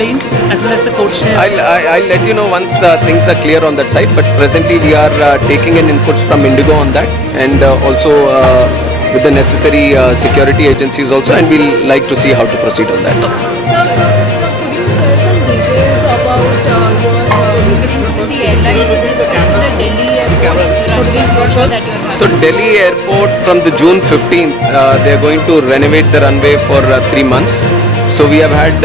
explained, as well as the code share? I'll let you know once things are clear on that side. But presently we are taking in inputs from Indigo on that, and also with the necessary security agencies also, and we'll like to see how to proceed on that. So could you share some details about your meetings with the airlines with respect to the Delhi airport runway closure that you are having? So Delhi airport from the June 15th, they are going to renovate the runway for 3 months. So we have had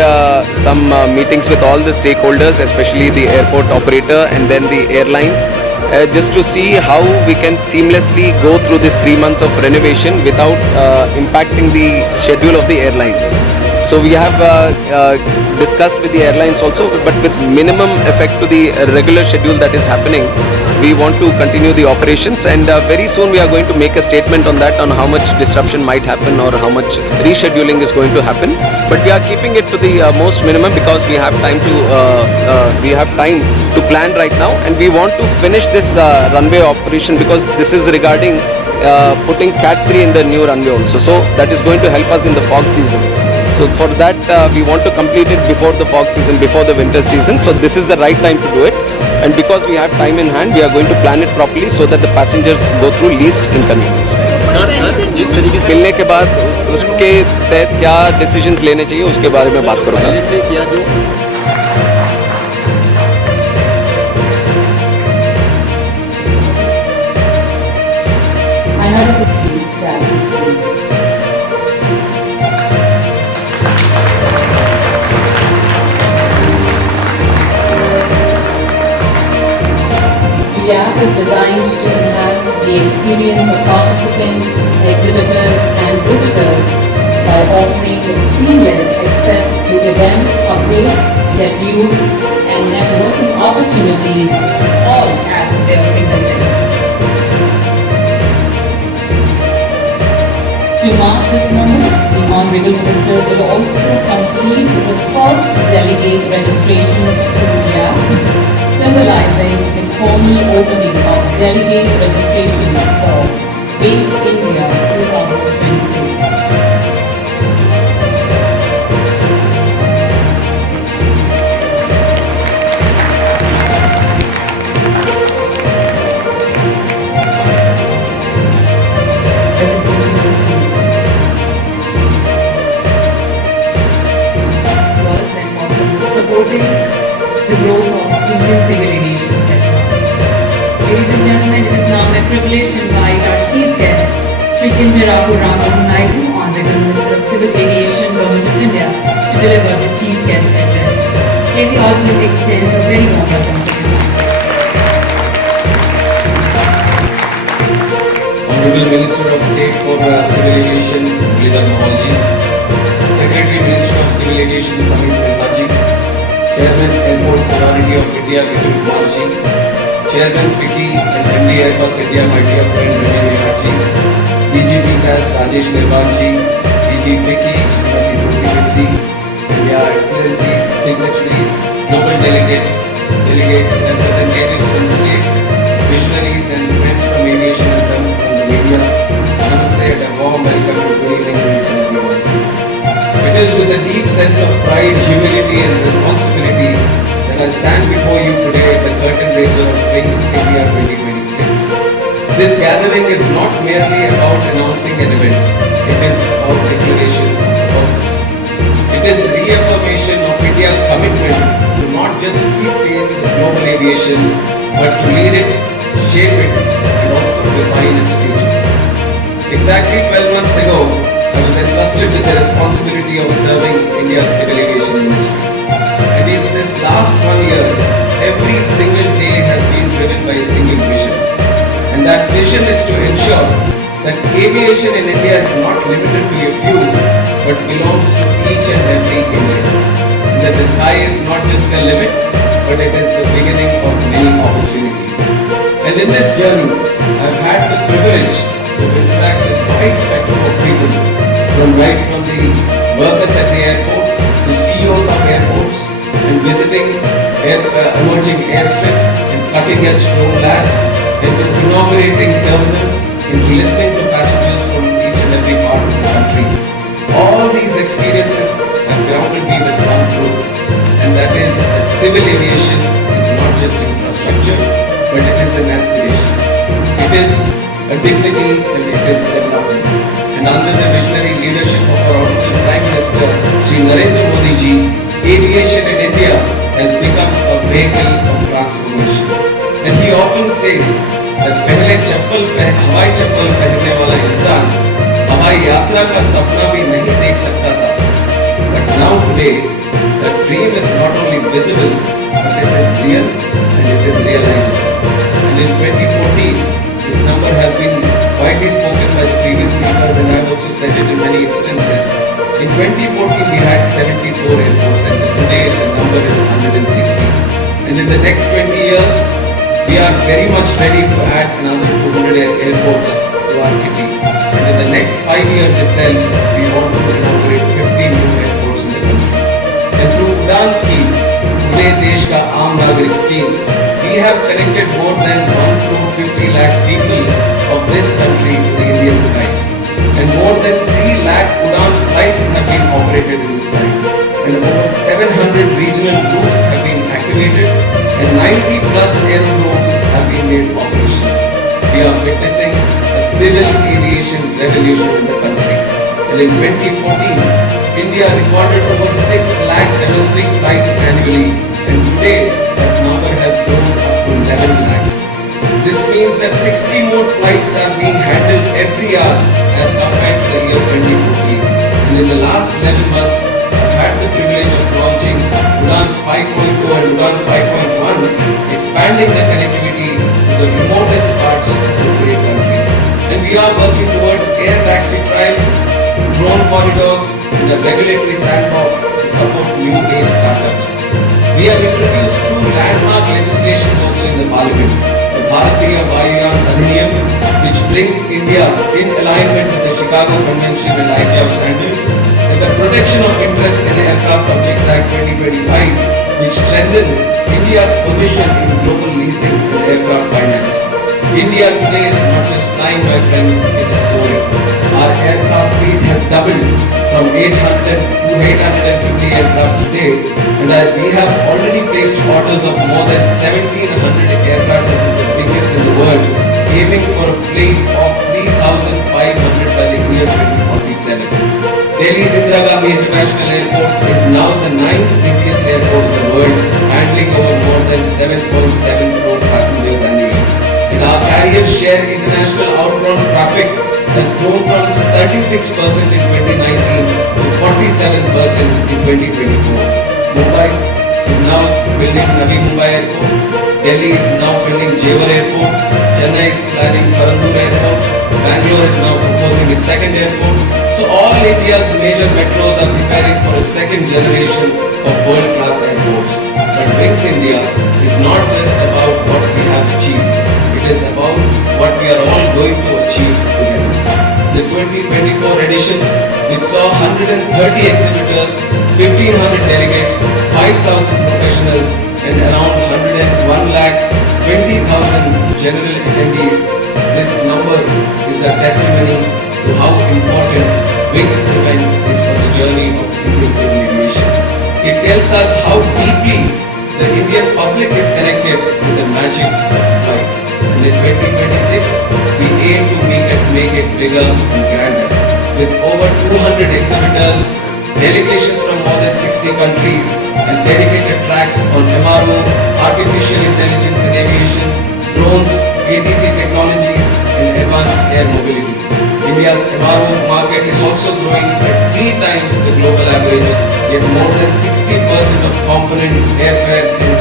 some meetings with all the stakeholders, especially the airport operator and then the airlines, just to see how we can seamlessly go through this 3 months of renovation without impacting the schedule of the airlines. So we have discussed with the airlines also, but with minimum effect to the regular schedule that is happening. We want to continue the operations, and very soon we are going to make a statement on that, on how much disruption might happen or how much rescheduling is going to happen. But we are keeping it to the most minimum, because we have time to plan right now, and we want to finish this runway operation, because this is regarding putting Cat 3 in the new runway also. So that is going to help us in the fog season. So for that, we want to complete it before the fog season, before the winter season. So this is the right time to do it. And because we have time in hand, we are going to plan it properly so that the passengers go through least inconvenience. जिस तरीके से मिलने के बाद उसके तहत क्या decisions लेने चाहिए, उसके बारे में बात करूँगा. किया जो Another piece that is The app is designed to enhance the experience of participants, exhibitors, and visitors by offering seamless access to event updates, schedules, and networking opportunities, all at their fingertips. To mark this moment, the Honorable Ministers will also complete the first delegate registrations through the app, symbolizing the formal opening of delegate registrations for Wings India 2026. Supporting the growth of Indian civil aviation sector. Ladies and gentlemen, it is now my privilege to invite our chief guest, Shri Kinjarapu Ramamohan Naidu, Honorable Minister of Civil Aviation, Government of India, to deliver the chief guest address. May we all please extend a very warm welcome to you. Honorable Minister of State for Civil Aviation, Giridhar Mahalji, Secretary Minister of Civil Aviation, Samir Sinhaji, Chairman Airports Authority of India, Vipin Kumarji, Chairman FICCI and MD Airbus India, my dear friend Ravi Viratji, DGP CAS Rajesh Nirvalji, DG FICCI Srimati Jyoti Binzi, and your Excellencies, dignitaries, global delegates, representatives from the state, missionaries and friends from aviation and friends from the media. Namaste and a warm welcome and good evening to each and every one of you. It is with a deep sense of pride, humility and responsibility that I stand before you today at the curtain raiser of Wings India 2026. This gathering is not merely about announcing an event, it is about declaration of purpose. It is reaffirmation of India's commitment to not just keep pace with global aviation, but to lead it, shape it and also define its future. Exactly 12 months ago, I was entrusted with the responsibility of serving India's civil aviation industry. And in this last 1 year, every single day has been driven by a single vision. And that vision is to ensure that aviation in India is not limited to a few, but belongs to each and every Indian. And that the sky is not just a limit, but it is the beginning of many opportunities. And in this journey, I've had the privilege to interact with a wide spectrum of people, from the workers at the airport to CEOs of airports, and visiting emerging airstrips and cutting-edge drone labs, and to inaugurating terminals, and to listening to passengers from each and every part of the country. All these experiences have grounded me with one truth, and civil aviation is not just infrastructure, but it is an aspiration. It is a dignity and it is development. And under the visionary leadership of our Honorable Prime Minister, Shri Narendra Modi ji, aviation in India has become a vehicle of transformation. And he often says that पहले हवाई चप्पल पहनने वाला इंसान हवाई यात्रा का सपना भी नहीं देख सकता था. But now today, the dream is not only visible, but it is real and it is realizable. And in 2014, this number has been widely spoken by the previous speakers, and I have also said it in many instances. In 2014, we had 74 airports, and today the number is 160. And in the next 20 years, we are very much ready to add another 200 airports to our kitty. And in the next 5 years itself, we want to inaugurate 15 new airports in the country. And through Udan scheme, Uday Desh Ka Aam Nagarik scheme, we have connected more than 1.50 lakh people of this country to the Indian skies. And more than 3 lakh Udan flights have been operated in this time. And over 700 regional routes have been activated and 90 plus aerodromes have been made operational. We are witnessing a civil aviation revolution in the country. And in 2014, India recorded over 6 lakh domestic flights annually, and today that number has grown up to 11 lakhs. This means that 60 more flights are being handled every hour as compared to the year 2014. And in the last 11 months, I've had the privilege of launching Udan 5.2 and Udan 5.1, expanding the connectivity to the remotest parts of this great country. And we are working towards air taxi trials, drone corridors, and a regulatory sandbox to support new age startups. We have introduced two landmark legislations also in the Parliament. The Bharatiya Vayuyan Adhiniyam, which brings India in alignment with the Chicago Convention and ICAO standards, and the Protection of Interests in Aircraft Objects Act 2025, which strengthens India's position in global leasing and aircraft finance. India today is not just flying, my friends, it's soaring. Our aircraft fleet has doubled from 800 to 850 aircraft today, and we have already placed orders of more than 1,700 aircraft, which is the biggest in the world, aiming for a fleet of 3,500 by the year 2047. Delhi's Indira Gandhi International Airport is now the 9th busiest airport in the world, handling over more than 7.7 crore passengers annually. And our carrier share international outbound traffic has grown from 36% in 2019 to 47% in 2024. Mumbai is now building Navi Mumbai Airport. Delhi is now building Jewar Airport. Chennai is planning Parandur Airport. Bangalore is now proposing its second airport. So all India's major metros are preparing for a second generation of world-class airports. But Wings India is not just about what we have achieved. It is about what we are all going to achieve together. The 2024 edition, which saw 130 exhibitors, 1,500 delegates, 5,000 professionals, and around 101,20,000 general attendees. This number is a testimony to how important Wings event is for the journey of Indian civil aviation. It tells us how deeply the Indian public is connected with the magic of flight. And in 2026, we aim to make it bigger and grander. With over 200 exhibitors, delegations from more than 60 countries, and dedicated tracks on MRO, artificial intelligence in aviation, drones, ATC technologies, and advanced air mobility. India's MRO market is also growing at 3 times the global average, yet more than 60% of component airfare and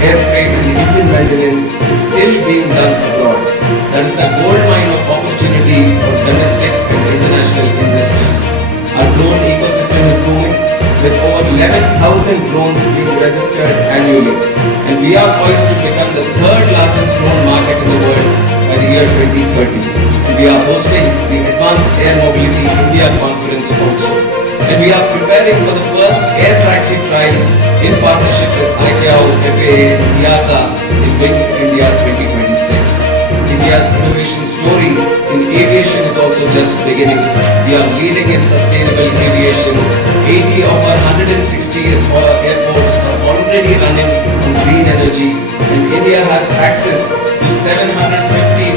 airframe and engine maintenance is still being done abroad. That is a gold mine of opportunity for domestic and international investors. Our drone ecosystem is booming, with over 11,000 drones being registered annually. And we are poised to become the third largest drone market in the world by the year 2030. And we are hosting the Advanced Air Mobility India Conference also. And we are preparing for the first air taxi trials in partnership with ICAO, FAA, and EASA in Wings India 2026. India's innovation story in aviation is also just beginning. We are leading in sustainable aviation. 80 of our 160 airports are already already running on green energy, and India has access to 750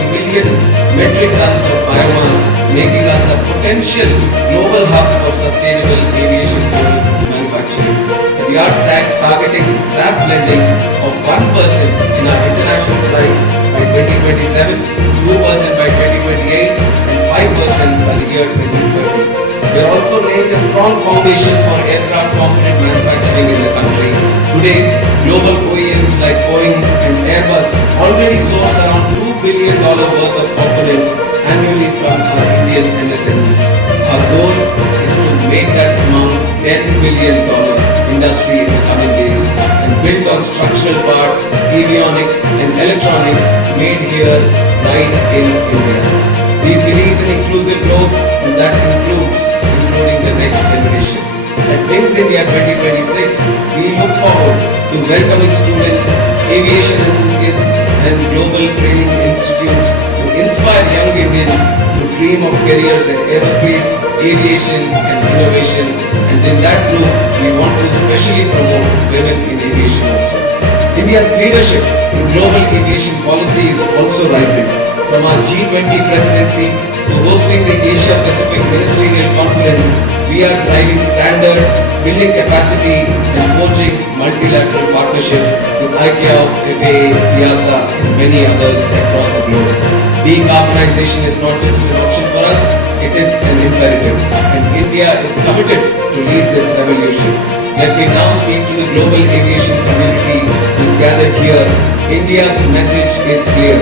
million metric tons of biomass, making us a potential global hub for sustainable aviation fuel manufacturing. And we are targeting SAF blending of 1% in our international flights by 2027, 2% by 2028, and 5% by the year 2030. We are also laying a strong foundation for aircraft component manufacturing in the country. Today, global OEMs like Boeing and Airbus already source around $2 billion worth of components annually from our Indian MSMEs. Our goal is to make that amount $10 billion industry in the coming days and build on structural parts, avionics and electronics made here right in India. We believe in inclusive growth, and that including the next generation. At Wings India 2026, we look forward to welcoming students, aviation enthusiasts and global training institutes to inspire young Indians to dream of careers in aerospace, aviation and innovation. And in that group, we want to specially promote women in aviation also. India's leadership in global aviation policy is also rising. From our G20 presidency to hosting the Asia Pacific Ministerial Conference, we are driving standards, building capacity and forging multilateral partnerships with ICAO, FAA, EASA and many others across the globe. Decarbonization is not just an option for us, it is an imperative, and India is committed to lead this revolution. Let me now speak to the global aviation community who is gathered here. India's message is clear.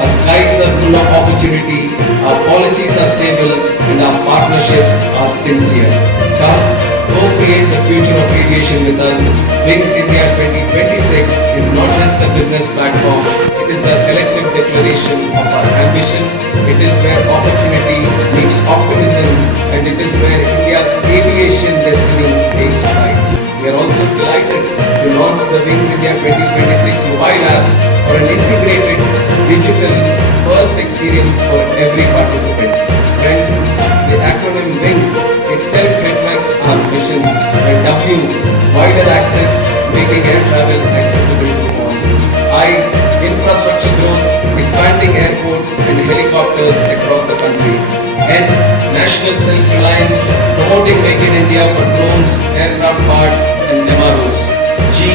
Our skies are full of opportunity, our policies are stable, and our partnerships are sincere. Come, co-create the future of aviation with us. Wings India 2026 is not just a business platform, it is a collective declaration of our ambition. It is where opportunity meets optimism, and it is where India's aviation destiny takes flight. We are also delighted to launch the Wings India 2026 mobile app for an integrated digital first experience for every participant. Friends, the acronym WINGS itself reflects our mission by W, wider access, making air travel accessible to all. I, infrastructure growth, expanding airports and helicopters across the country. N, national self-reliance, promoting Make in India for drones, aircraft parts and MROs. G,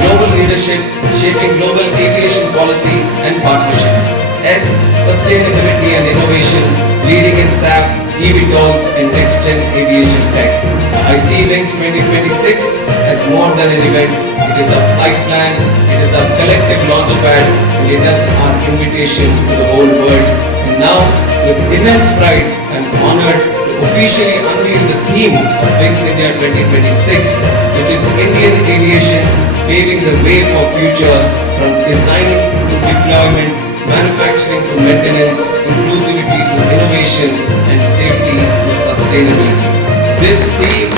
global leadership, shaping global aviation policy and partnerships. S, sustainability and innovation, leading in SAF, eVTOLs and next-gen aviation tech. I see Wings 2026 as more than an event. It is a flight plan, it is a collective launch pad, and it is our invitation to the whole world. And now, with immense pride, I am honored to officially unveil the theme of Wings India 2026, which is Indian aviation paving the way for future, from design to deployment, manufacturing to maintenance, inclusivity to innovation, and safety to sustainability. This theme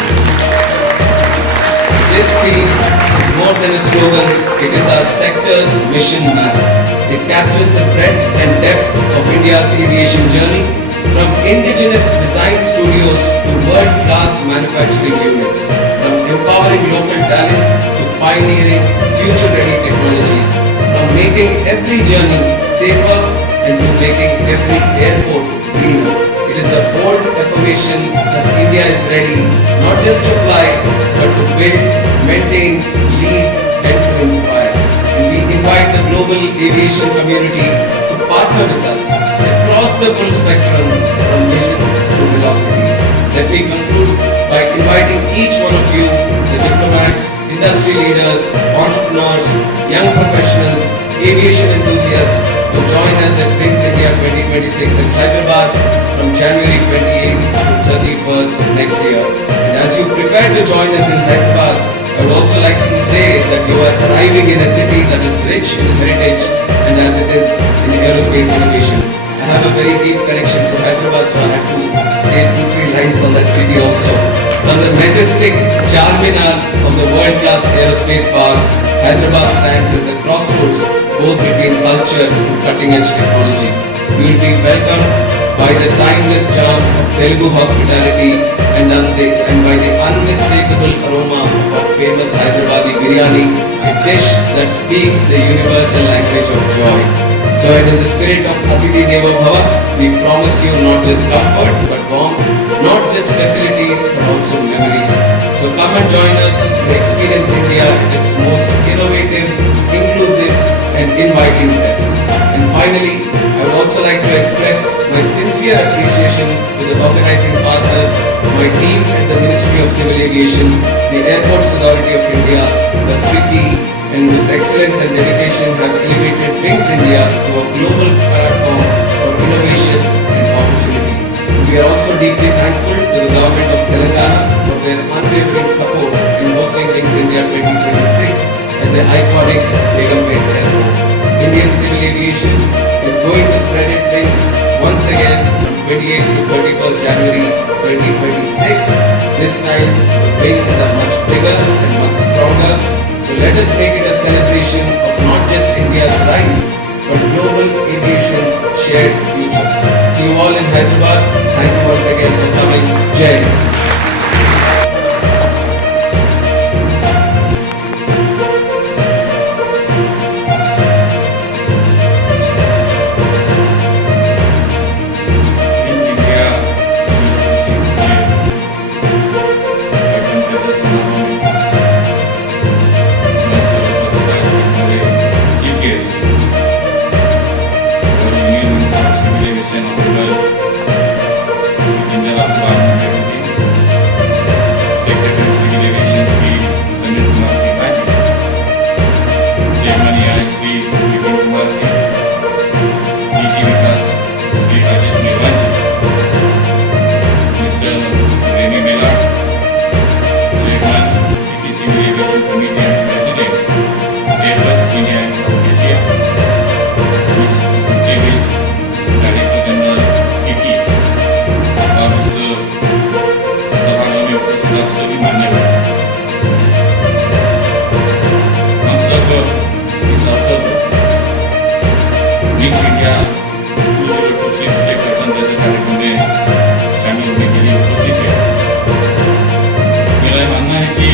is more than a slogan, it is our sector's mission map. It captures the breadth and depth of India's aviation journey, from indigenous design studios to world-class manufacturing units, from empowering local talent to pioneering future-ready technologies, from making every journey safer and to making every airport greener. It is a bold affirmation that India is ready not just to fly, but to build, maintain, lead and to inspire. And we invite the global aviation community to partner with us across the full spectrum from vision to velocity. Let me conclude by inviting each one of you, the diplomats, industry leaders, entrepreneurs, young professionals, aviation enthusiasts, to join us at Wings India 2026 in Hyderabad from January 28th to 31st next year. And as you prepare to join us in Hyderabad, I would also like to say that you are arriving in a city that is rich in heritage and as it is in aerospace innovation. I have a very deep connection to Hyderabad, so I had to say 2-3 lines on that city also. From the majestic Charminar of the world-class aerospace parks, Hyderabad stands as a crossroads both between culture and cutting-edge technology. You will be welcomed by the timeless charm of Telugu hospitality and by the unmistakable aroma of our famous Hyderabadi biryani, a dish that speaks the universal language of joy. So, and in the spirit of Atiti Deva Bhava, we promise you not just comfort but warmth, not just facilities but also memories. So come and join us to experience India at its most innovative, inclusive and inviting best. And finally, I would also like to express my sincere appreciation to the organizing partners, my team at the Ministry of Civil Aviation, the Airports Authority of India, the FICCI, and whose excellence and dedication have elevated Wings India to a global platform for innovation and opportunity. We are also deeply thankful to the government of Telangana for their unwavering support in hosting Wings India 2026 at the iconic Begumpet Airport. Indian Civil Aviation is going to spread its wings once again from 28th to 31st January 2026. This time the wings are much bigger and much stronger. So let us make it a celebration of not just India's rise but global aviation's shared future. See you all in Hyderabad. Thank you once again for coming. Jai Hind. Wings India 026 में captain pleasure समारोह में मंच पर उपस्थित आज के हमारे chief guest और union minister of civil aviation honourable Shri Kinjarapu Naidu ji, secretary civil aviation Shri Sameer Kumar Sinha ji, chairman AI Shri Vipin Kumar ji, DG BCAS Shri Rajesh Nirwan ji, mister Remi Maillard, chairman FICCI Civil Aviation Committee and President, Airbus India and South Asia, Ms. Trupti Vij, Director General FICCI, और इस सभागार में उपस्थित आप सभी मान्यवर, हम सब इस अवसर पर विंग्स इंडिया 2026 के कर्तन जैसे कार्यक्रम में शामिल होने के लिए उपस्थित है। मेरा यह मानना है कि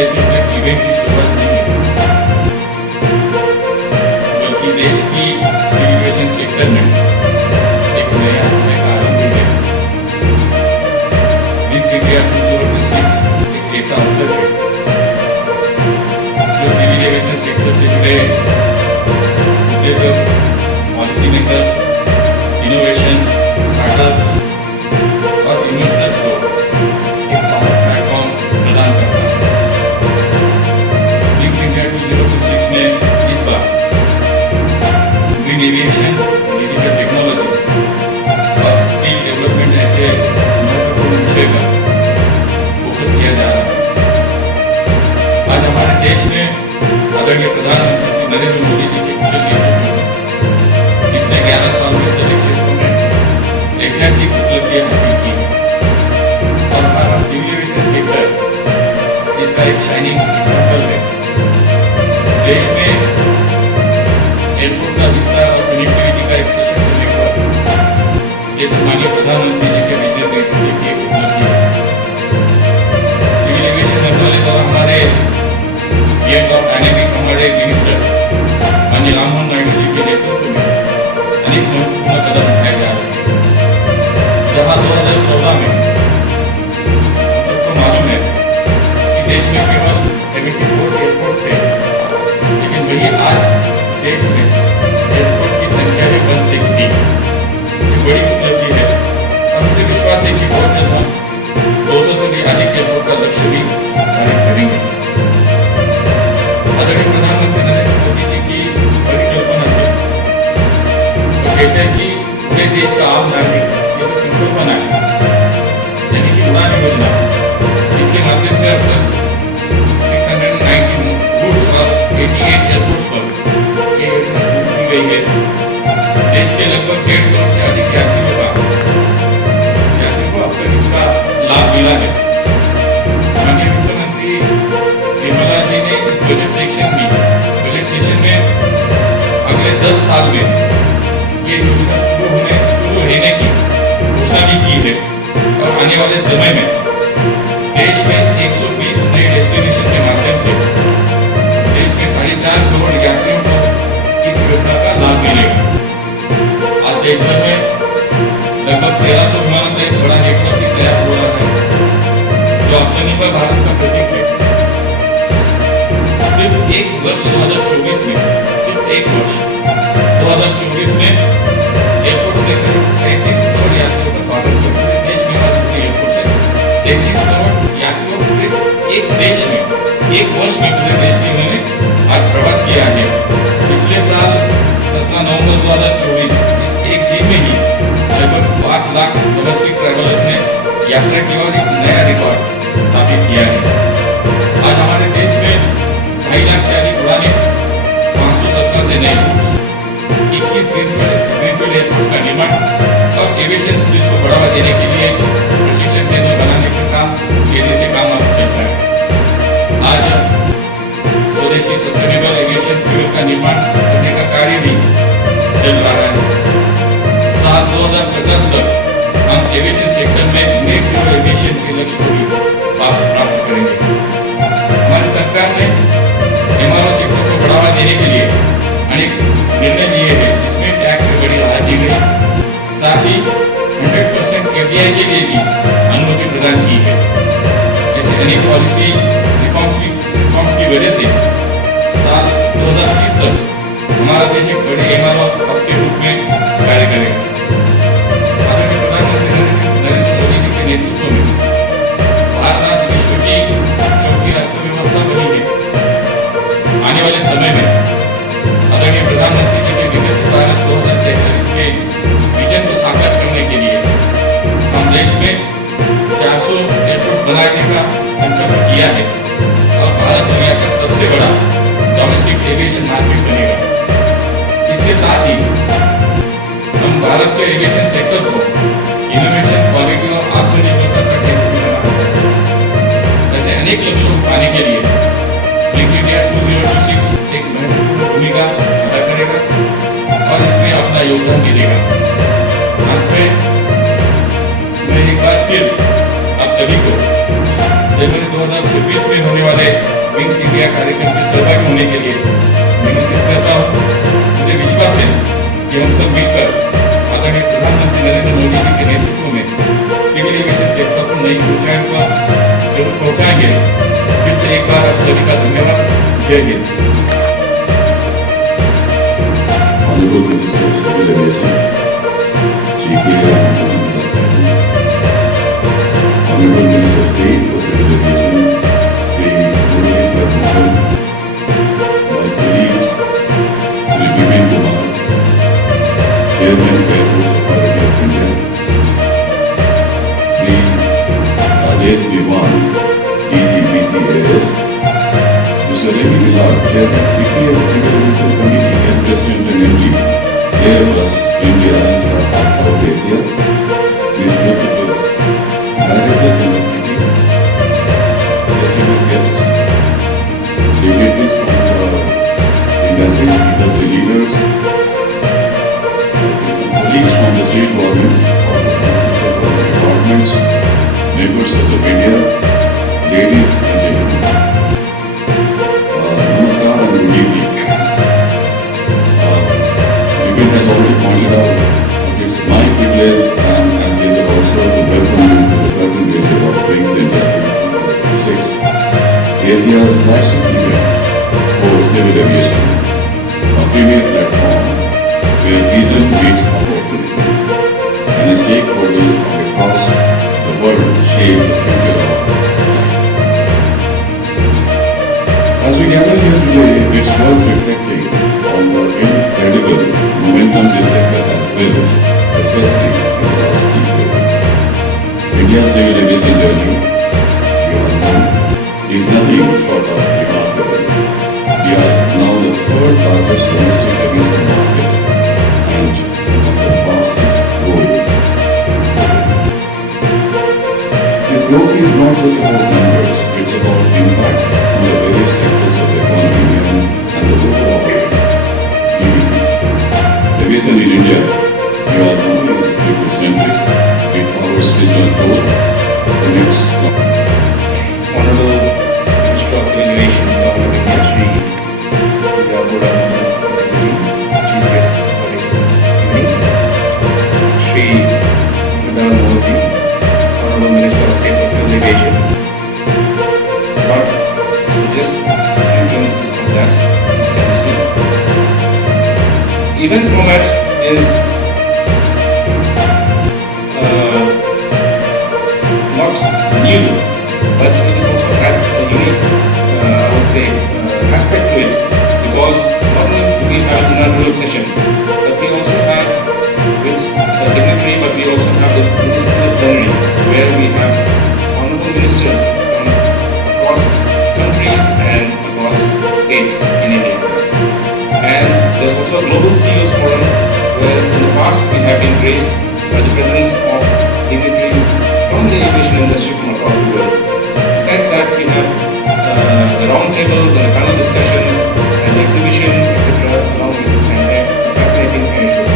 ये सिर्फ एक इवेंट की शुरुआत नहीं है, बल्कि देश की सिविल एविएशन सेक्टर में एक नया आरंभ भी है। विंग्स इंडिया 2026 एक ऐसा अवसर है जो सिविल एविएशन सेक्टर से जुड़े उद्योजक, पॉलिसी मेकर्स, इनोवेशन, स्टार्टअप्स और इन्वेस्टर्स को एक पावर प्लेटफॉर्म प्रदान करता है। विंग्स इंडिया 2026 में इस बार ग्रीन एविएशन, डिजिटल टेक्नोलॉजी और स्किल डेवलपमेंट ऐसे महत्वपूर्ण विषय पर फोकस किया जा रहा है। आज हमारे देश में आदरणीय प्रधानमंत्री श्री नरेंद्र मोदी जी के कुशल नेतृत्व में पिछले 11 साल में सभी क्षेत्रों में ऐतिहासिक उपलब्धियां हासिल की और हमारा सिविल एविएशन सेक्टर इसका एक शाइनिंग एग्जाम्पल है। देश में एयरपोर्ट का विस्तार और कनेक्टिविटी का एक सशक्त नेटवर्क, ये सम्मानीय प्रधानमंत्री जी के विजन नेतृत्व की एक उपलब्धि है। सिविल एविएशन मंत्रालय द्वारा हमारे एयर और डायनेमिक हमारे मिनिस्टर माननीय राममोहन नायडू जी के नेतृत्व में अनेक महत्वपूर्ण कदम उठाए जा रहे हैं। जहां 2014 में सबको मालूम है कि देश में केवल 74 एयरपोर्ट्स थे, लेकिन वही आज देश में एयरपोर्ट की संख्या है 160। ये बड़ी उपलब्धि है और मुझे विश्वास है कि बहुत जल्द हम 200 से भी अधिक एयरपोर्ट का लक्ष्य भी निर्धारित करेंगे। आदरणीय प्रधानमंत्री नरेंद्र मोदी जी की परिकल्पना से वो कहते हैं कि पूरे देश का आम नागरिक ये तो संकल्पना है, यानी कि उड़ान योजना, इसके माध्यम से अब तक 619 रूट्स और 88 एयरपोर्ट्स पर ये योजना शुरू की गई है। देश के लगभग 1.5 करोड़ से अधिक यात्रियों को अब तक इसका लाभ मिला है। माननीय वित्त मंत्री निर्मला जी ने इस बजट सेशन में अगले 10 साल में ये योजना शुरू होने की घोषणा भी की है और आने वाले समय में देश में 120 नए डेस्टिनेशन के माध्यम से देश में 4.5 करोड़ यात्रियों को इस योजना का लाभ मिलेगा। आज देश भर में लगभग 1300 विमानों का एक बड़ा नेटवर्क भी तैयार हो रहा है, जो आत्मनिर्भर भारत का प्रतीक है। सिर्फ एक वर्ष 2024 में, सिर्फ एक वर्ष 2024 में एयरपोर्ट्स ने करीब 37 करोड़ यात्रियों का स्वागत किया। पूरे देश में हमारे जितने एयरपोर्ट्स हैं, 37 करोड़ यात्रियों को एक देश में, एक वर्ष में पूरे देश में उन्होंने आज प्रवास किया है। पिछले साल 17 नवंबर 2024 इस एक दिन में ही लगभग 5 लाख डोमेस्टिक ट्रैवलर्स ने यात्रा की और एक नया रिकॉर्ड स्थापित किया है। आज हमारे देश में 2.5 लाख से अधिक उड़ानें, 517 से नए रूट्स, 21 ग्रीनफील्ड एयरपोर्ट का निर्माण और एविएशन स्किल्स को बढ़ावा देने के लिए प्रशिक्षण केंद्र बनाने का काम तेजी से काम चल रहा है। आज स्वदेशी सस्टेनेबल एविएशन फ्यूल का निर्माण करने का कार्य भी चल रहा है। साल 2050 तक हम एविएशन सेक्टर में नेट जीरो एविएशन के लक्ष्य को भी प्राप्त करेंगे। हमारी सरकार ने एमआरओ सेक्टर को बढ़ावा देने के लिए अनेक निर्णय लिए हैं, जिसमें टैक्स में बड़ी राहत दी गई, साथ ही 100% एफडीआई के लिए भी अनुमति प्रदान की है। ऐसे अनेक पॉलिसी रिफॉर्म्स की वजह से साल 2030 तक हमारा देश एक बड़े एमआरओ हब के रूप में कार्य करेगा। आदरणीय प्रधानमंत्री नरेंद्र मोदी जी के नेतृत्व में भारत आज विश्व की चौथी अर्थव्यवस्था बनी है। आने वाले समय में आदरणीय प्रधानमंत्री जी के विकसित भारत 2047 के विजन को साकार करने के लिए हम देश में 400 एयरपोर्ट बनाने का संकल्प किया है और भारत दुनिया का सबसे बड़ा डोमेस्टिक एविएशन मार्केट बनेगा। इसके साथ ही हम भारत के एविएशन सेक्टर को इनोवेशन, क्वालिटी और आत्मनिर्भरता का केंद्र बनाना चाहते हैं। ऐसे अनेक लक्ष्यों को पाने के लिए ब्रिक्स इंडिया 2026 एक महत्वपूर्ण भूमिका अदा करेगा और इसमें अपना योगदान भी देगा। अंत में मैं एक बार फिर आप सभी को जनवरी 2026 में होने वाले विंग्स इंडिया कार्यक्रम में सहभागी होने के लिए निमंत्रित करता हूँ। मुझे विश्वास है कि हम सब मिलकर आदरणीय प्रधानमंत्री नरेंद्र मोदी जी के नेतृत्व में सिविल एविएशन सेक्टर को नई ऊंचाइयों पर जरूर पहुंचाएंगे। फिर से एक बार आप सभी का धन्यवाद। जय Hind. Honorable Minister of Civil Aviation, Sri K. Raman, Honorable Minister of State for Civil Aviation, Sri Muralidhar Mohan, my colleagues, Sri Bipin Kumar, Chairman Airports Authority of India, Sri Rajesh Viman, DG BCAS, Mr. Remy Millard, Chairman FICCI of Civil Aviation Committee and President and MD, Airbus India and South Asia, Ms. Jyoti Bose, Director General FICCI, distinguished guests, dignitaries from industry leaders, I see some colleagues from the state government, also from the central government departments, members of the media, ladies and gentlemen. Namaskar and good evening. Vipin has already pointed out that it's my privilege and pleasure also to welcome you to the curtain raiser of Wings India 2026, Asia's flagship event for civil aviation, a premier platform where vision meets opportunity and stakeholders from across the world shape the future of flight. As we gather here today, it's worth reflecting on the incredible momentum this sector has built, especially in the last decade. India's civil aviation journey, you all know, is nothing short of remarkable. We are now the third largest domestic aviation market and one of the fastest growing. This growth is not just about numbers, it's about impact on the various sectors of the economy and the overall GDP. Aviation in India, we all know, is people-centric. It powers regional growth, connects. Honorable Minister of Civil Aviation, event format is not new, but it also has a unique, I would say, aspect to it, because not only do we have an inaugural session, but we also have with the dignitary, but we also have the ministerial plenary, where we have honorable ministers from across countries and across states in India. And there's also a global CEOs forum, where in the past we have been graced by the presence of dignitaries from the aviation industry from across the world. Besides that, we have the round tables and the panel discussions and exhibition, etc., along with a fascinating air show.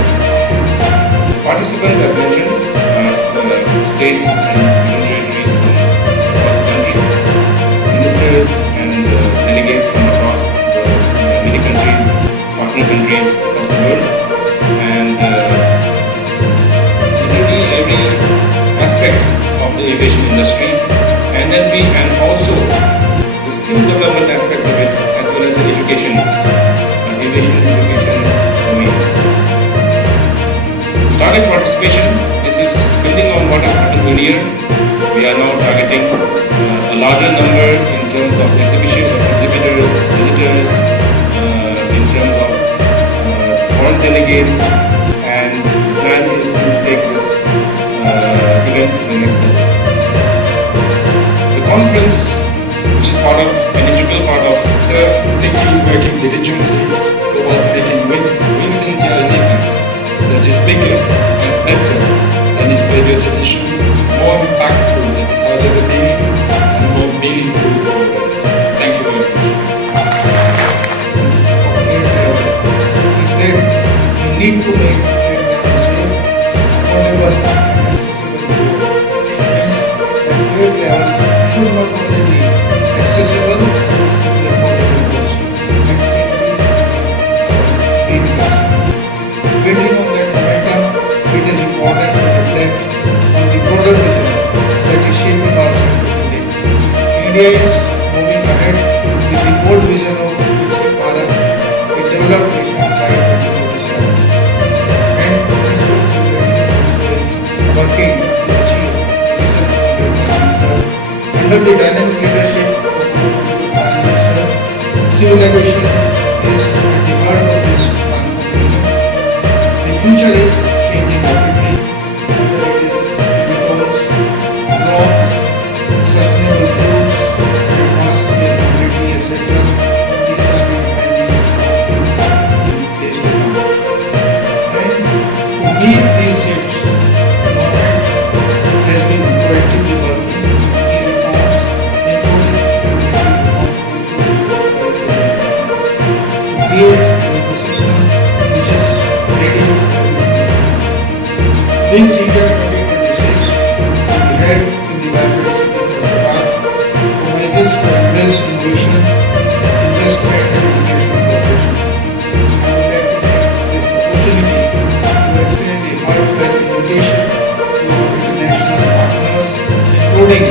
Participants, as mentioned, states and union territories from across the country, ministers and delegates from across the many countries, partner countries across the world, and literally every aspect of the aviation industry, and also the skill development aspect of it, as well as the education, aviation education domain. Target participation, this is building on what has happened earlier. We are now targeting a larger number in terms of exhibitors, visitors, in terms of foreign delegates, and the plan is to take this event to the next level. The conference, which is an integral part of the thinking, is working diligently towards making Wings India an event that is bigger and better than its previous edition, more impactful than it has ever been, and more meaningful for audience. Thank you very much. He said we need to make air travel safe, affordable and accessible to all. It means that air travel should not only be accessible, but it should be affordable also. And safety is the main concern. Building on that momentum, it is important to reflect on the broader vision that is shaping our sector today. India is moving ahead with the bold vision of Viksit Bharat, a developed nation by 2047. And Minister's leadership also is working to achieve the vision of the Prime Minister. Under the dynamic leadership of the Prime Minister, civil aviation is at the heart of this transformation. The future is changing rapidly, whether it is vehicles, drones, sustainable fuels, advanced air mobility, etc. These are the defining in days to come. And to meet these shifts, the government has been proactively working on key reforms, including regulatory reforms and solutions for air travel, to create an ecosystem which is ready for evolution. Wings India 2026 will be held in the vibrant city of Hyderabad, promises to embrace innovation, investment and international cooperation. I would like to take this opportunity to extend a heartfelt invitation to our international partners, including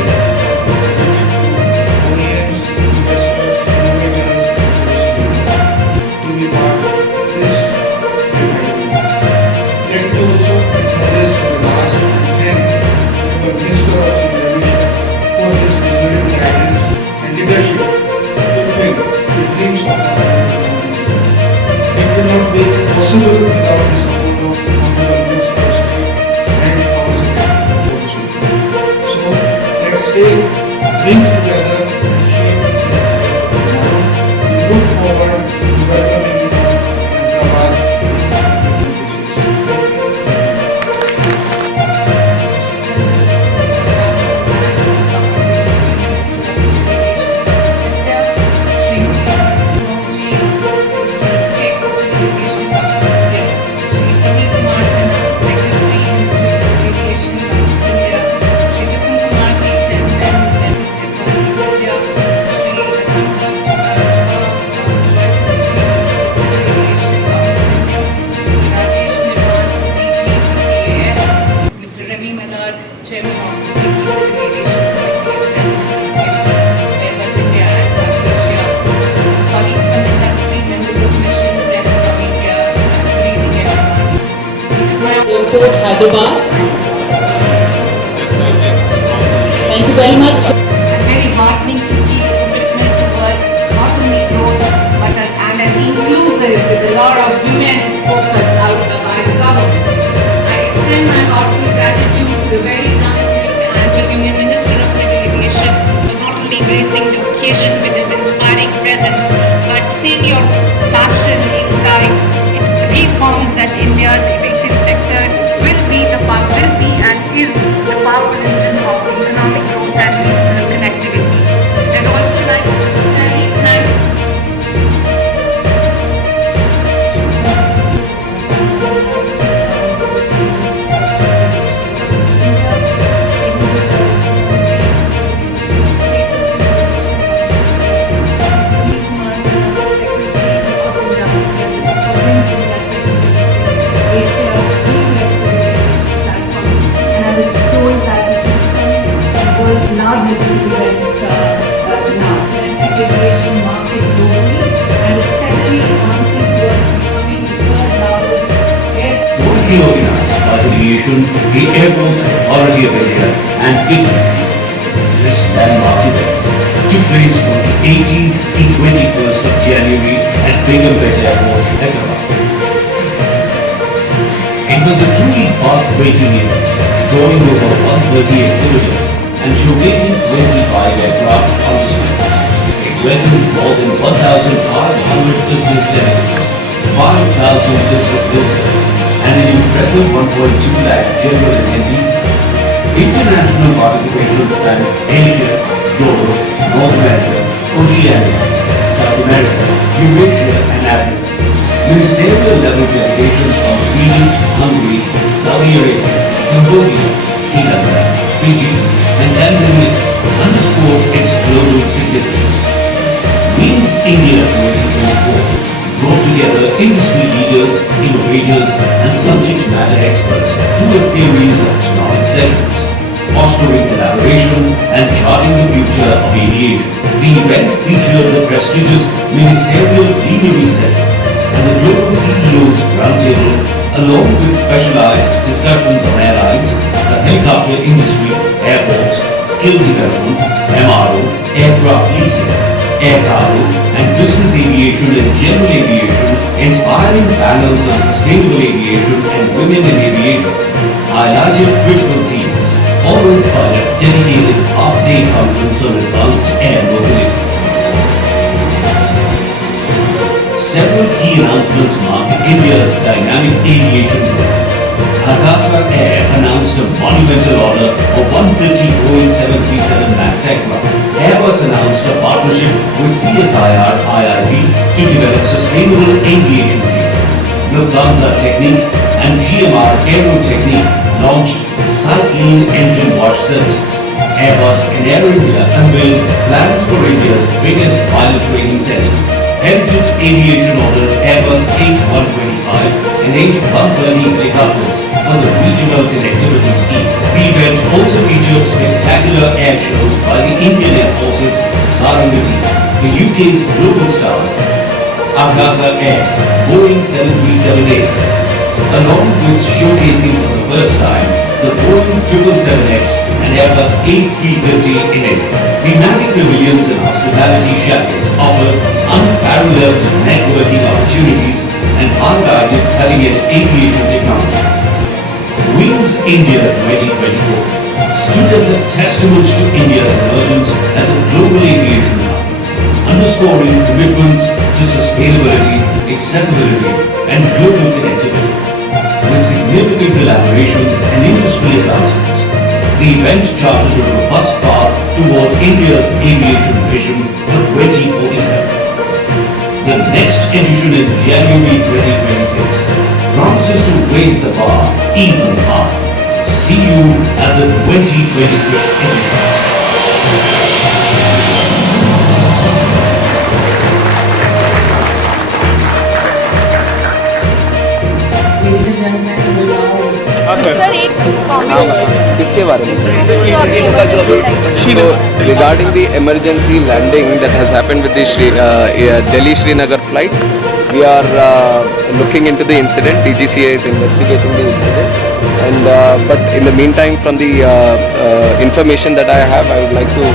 OEMs, investors, innovators and policymakers, to be part of this united. Let me also acknowledge the last and thank the Minister of Civil Aviation for his visionary guidance and leadership to fulfill the dreams of our Prime Minister. It would not be possible without the support of Honorable Minister of State and our Secretary also. So let's take wings together and shape this life of tomorrow. We look forward to welcoming you all in Hyderabad in 2026. Thank you. Minister of State for Civil Aviation, Government of India, Shri Airport, Hyderabad. Thank you very much. Very heartening to see the commitment towards not only growth but and an inclusive with a lot of women focus out by the government. I extend my heartfelt gratitude to the very dynamic and Union Minister of Civil Aviation for not only gracing the occasion with his inspiring presence but seeing your past and insights. It reaffirms that India's aviation sector will be and is the powerful engine of the economic growth and regional connectivity. I'd also like to sincerely thank largest event now. Domestic aviation market globally and is steadily advancing towards becoming the third largest air. Jointly organized by the Aviation, the Airports Authority of India and ICMA. This landmark event took place from the 18th to 21st of January at Begumpet Airport, Hyderabad. It was a truly path-breaking event, drawing over 130 exhibitors and showcasing 25 aircraft on display. It welcomed more than 1,500 business delegates, 5,000 business visitors, and an impressive 1.2 lakh general attendees. International participation spanned Asia, Europe, North America, Oceania, South America, Eurasia, and Africa. Ministerial level delegations from Sweden, Hungary, Saudi Arabia, Cambodia, Sri Lanka, Fiji, and Tanzania underscored its global significance. Wings India 2024 brought together industry leaders, innovators, and subject matter experts through a series of economic sessions, fostering collaboration and charting the future of aviation. The event featured the prestigious ministerial plenary session and the global CEO's roundtable, along with specialized discussions on airlines, the helicopter industry, airports, skill development, MRO, aircraft leasing, air cargo, and business aviation and general aviation, inspiring panels on sustainable aviation and women in aviation, highlighted critical themes, followed by a dedicated half-day conference on advanced air mobility. Several key announcements marked India's dynamic aviation growth. Akasa Air announced a monumental order of 150 Boeing 737 MAX aircraft. Airbus announced a partnership with CSIR IRB to develop sustainable aviation fuel. Lufthansa Technique and GMR Aerotechnique launched Cycling engine wash services. Airbus and Air India unveiled plans for India's biggest pilot training center. Heritage Aviation ordered Airbus H125 and H130 helicopters for the regional connectivity scheme. The event also featured spectacular air shows by the Indian Air Force's Sarangati, the UK's Global Stars, Akasa Air, Boeing 737-8, along with showcasing for the first time the Boeing 777X and Airbus A350 in India. Thematic pavilions and hospitality chalets offered unparalleled networking opportunities and highlighted cutting-edge aviation technologies. Wings India 2024 stood as a testament to India's emergence as a global aviation hub, underscoring commitments to sustainability, accessibility, and global connectivity. With significant collaborations and industry advancements, the event charted a robust path toward India's aviation vision for 2047. The next edition in January 2026 promises to raise the bar even higher. See you at the 2026 edition. Ladies and gentlemen, we will now sir एक comment किसके बारे में? So, regarding the emergency landing that has happened with the Delhi Srinagar flight, we are looking into the incident. DGCA is investigating the incident. And but in the meantime, from the information that I have, I would like to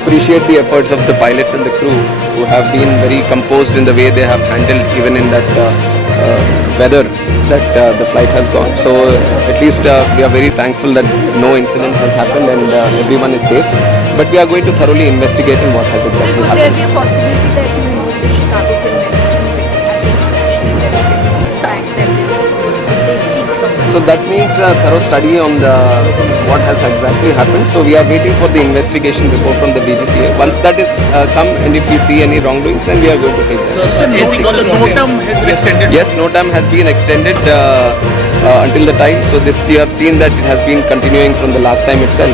appreciate the efforts of the pilots and the crew who have been very composed in the way they have handled even in that weather that the flight has gone. So at least we are very thankful that no incident has happened and everyone is safe. But we are going to thoroughly investigate in what has exactly Could there happened. be a possibility that you move the Chicago Convention at the international level because of the fact that this was a safety problem? So that needs a thorough study on what has exactly happened. So we are waiting for the investigation report from the DGCA. Once that is come and if we see any wrongdoings, then we are going to take that. Anything on the NOTAM has been extended? Yes, NOTAM has been extended until the time. So this you have seen that it has been continuing from the last time itself.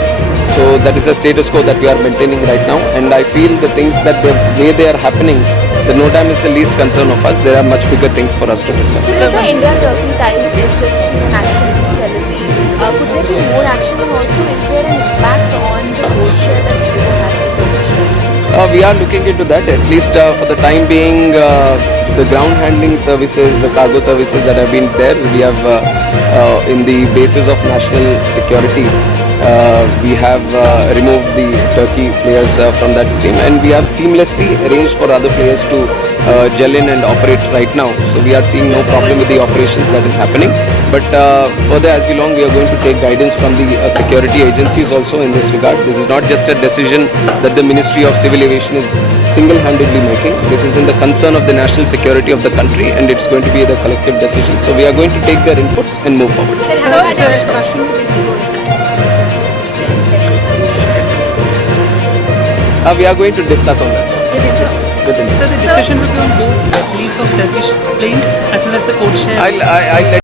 So that is the status quo that we are maintaining right now. And I feel the things that the way they are happening, the NOTAM is the least concern of us. There are much bigger things for us to discuss. So the India-Turkey ties is just an action celebrity. Could there be more action and also is there an impact on the road share that Indigo has with Turkish? We are looking into that, at least for the time being. The ground handling services, the cargo services that have been there, we have in the basis of national security, we have removed the Turkey players from that stream, and we have seamlessly arranged for other players to gel in and operate right now. So we are seeing no problem with the operations that is happening. But further as we long, we are going to take guidance from the security agencies also in this regard. This is not just a decision that the Ministry of Civil Aviation is single-handedly making. This is in the concern of the national security of the country, and it's going to be the collective decision. So we are going to take their inputs and move forward. Sir, have you had a discussion with Indigo Airlines? We are going to discuss on that. Within. So the discussion will be on both the release of Turkish planes as well as the code share. I'll let